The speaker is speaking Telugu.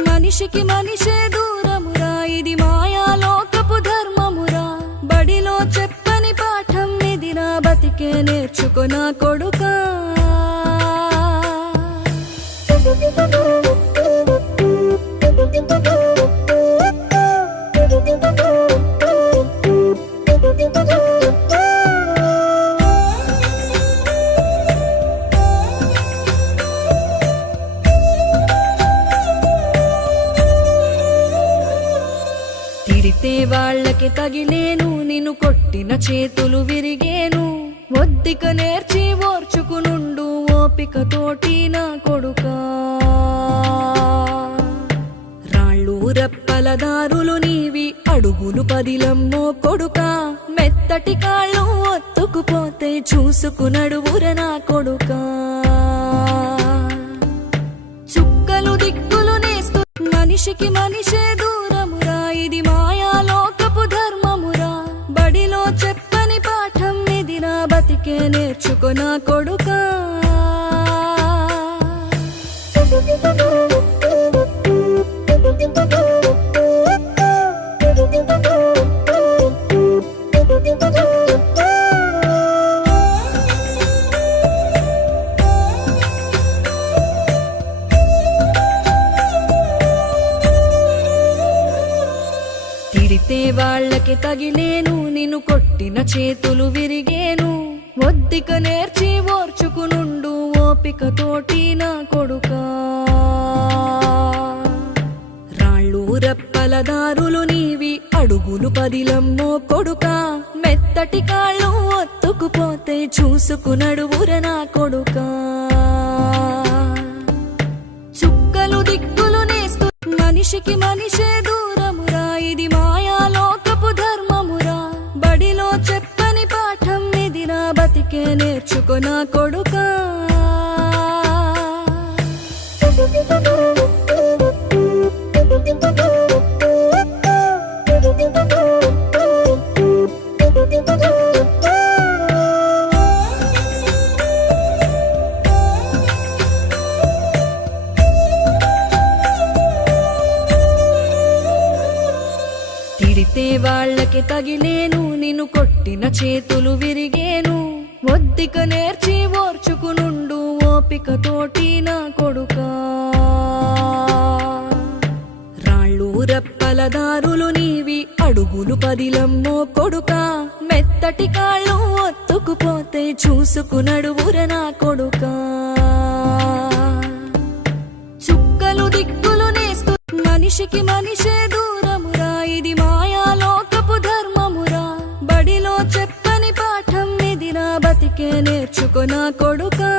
మనిషికి మనిషే దూరమురా, ఇది మాయాలోకపు ధర్మమురా. బడిలో చెప్పని పాఠం ఇది, నా బతికే నేర్చుకో నా కొడుకా. తిడితే వాళ్ళకి తగిలేను, నిన్ను కొట్టిన చేతులు విరిగేను. ఒద్దిక నేర్చి ఓర్చుకునుండు ఓపికతోటి నా కొడుకా. రాళ్ళు రెప్పల దారులు నీవి, అడుగులు పదిలమ్మో కొడుకా. మెత్తటి కాళ్ళు ఒత్తుకుపోతే చూసుకునడువుర నా కొడుకా. చుక్కలు దిక్కులు నేస్తూ మనిషికి మనిషే దూరమురా, ఇది మాయాలోకపు ధర్మమురా. బడిలో చెప్పని పాఠం ఇది, నా బతికే నేర్చుకో నా కొడుకా. తిడితే వాళ్ళకి తగిలేను, నిన్ను కొట్టిన చేతులు విరిగేను. ఒద్దిక నేర్చి ఓర్చుకునుండు ఓపికతోటి నా కొడుకా. రాళ్ళు రెప్పల దారులు నీవి, అడుగులు పదిలమ్మో కొడుకా. మెత్తటి కాళ్ళు ఒత్తుకుపోతే చూసుకునడువుర నా కొడుకా. చుక్కలు దిక్కులు నేస్తూ మనిషికి మనిషే దూరమురా, ఇది మాయాలోకపు ధర్మమురా. బడిలో చెప్పని పాఠం ఇది, నా బతికే నేర్చుకో నా కొడుకా. తిడితే వాళ్ళకి తగిలేను, నిన్ను కొట్టిన చేతులు విరిగేను. ఒద్దిక నేర్చి ఓర్చుకునుండు ఓపికతోటి నా కొడుకా. రాళ్ళు రెప్పల దారులు నీవి, అడుగులు పదిలమ్మో కొడుకా. మెత్తటి కాళ్ళు ఒత్తుకుపోతే చూసుకునడువుర నా కొడుకా. చుక్కలు దిక్కులు నేస్తూ మనిషికి మనిషే దూరమురా, ఇది మాయాలోకపు ధర్మమురా. బడిలో చెప్పని పాఠం ఇది, నా బతికే నేర్చుకో నా కొడుకా.